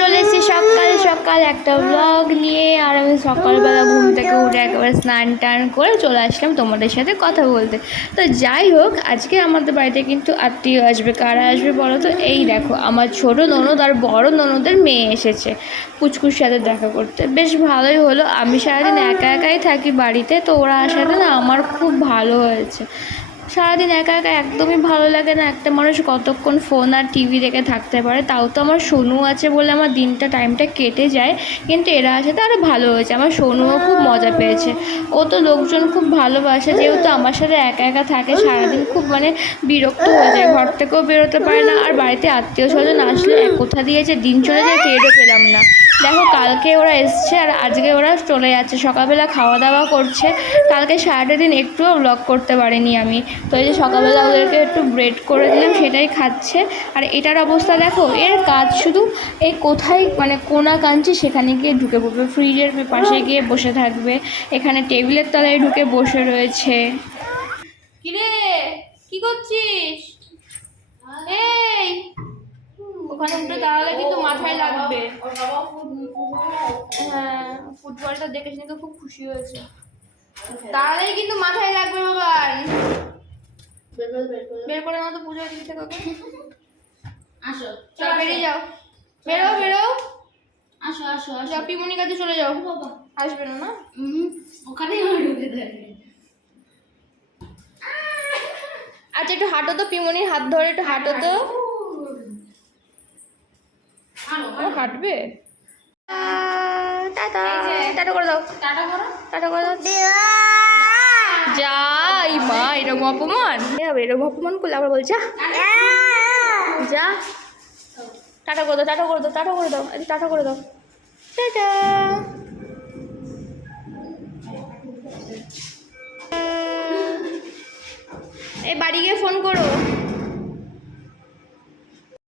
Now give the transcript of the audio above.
চলে এসেছি সকাল সকাল একটা ব্লগ নিয়ে। আর আমি সকালবেলা ঘুম থেকে উঠে একেবারে স্নান টান করে চলে আসলাম তোমাদের সাথে কথা বলতে। তো যাই হোক, আজকে আমাদের বাড়িতে কিন্তু আত্মীয় আসবে। কারা আসবে বলো তো? এই দেখো, আমার ছোট ননদ আর বড় ননদের মেয়ে এসেছে পুচকুর সাথে দেখা করতে। বেশ ভালোই হলো। আমি সারাদিন একা একাই থাকি বাড়িতে, তো ওরা আসাতে না আমার খুব ভালো হয়েছে। সারাদিন একা একা একদমই ভালো লাগে না। একটা মানুষ কতক্ষণ ফোন আর টিভি দেখে থাকতে পারে? তাও তো আমার সোনু আছে বলে আমার টাইমটা কেটে যায়। কিন্তু এরা আসাতে আরও ভালো হয়েছে। আমার সোনুও খুব মজা পেয়েছে। ও তো লোকজন খুব ভালোবাসে, যেহেতু আমার সাথে একা একা থাকে সারাদিন, খুব বিরক্ত হয়ে যায়। ঘর থেকেও বেরোতে পারে না। আর বাড়িতে আত্মীয় স্বজন আসলে কোথা দিয়ে যে দিন চলে যায় টেরও পেলাম না। দেখো, কালকে ওরা এসছে আর আজকে ওরা চলে যাচ্ছে। সকালবেলা খাওয়া দাওয়া করছে। কালকে সারাটা দিন একটুও ব্লগ করতে পারিনি আমি। তো এই যে সকালবেলা ওদেরকে একটু ব্রেড করে দিলাম, সেটাই খাচ্ছে। আর এটার অবস্থা দেখো, এর কাজ শুধু এই কোথায় কোনা কাঞ্চি সেখানে গিয়ে ঢুকে পড়বে, ফ্রিজের পাশে গিয়ে বসে থাকবে, এখানে টেবিলের তলায় ঢুকে বসে রয়েছে। কিরে, কি করছিস? এই ওখানে উঠে দাঁড়ালে কিন্তু মাথায় লাগবে। হ্যাঁ, ফুটবলটা দেখে শুনে খুব খুশি হয়েছে। দাঁড়ালেই কিন্তু মাথায় লাগবে বাবার। বের করে না তো পুজোর দিক থেকে। আসো, চল বেরিয়ে যাও। বেরো বেরো, আসো আসো আসো। পিমনির কাছে চলে যাও। বাবা আসবে না? না, ওখানেই ঢুকে থাকবে। আচ্ছা, একটু হাঁটো তো, পিমনির হাত ধরে একটু হাঁটো তো। হাঁটবে? টাটা টাটা করে দাও, টাটা করো, টাটা করে দাও। যাই মা, এরকম অপমান এরকম অপমান করলে আবার বল যা যা। টাটা করে দাও, টাটা করে দাও, টাটা করে দাও, টাটা করে দাও, টাটা। এই বাড়ি গিয়ে ফোন করো।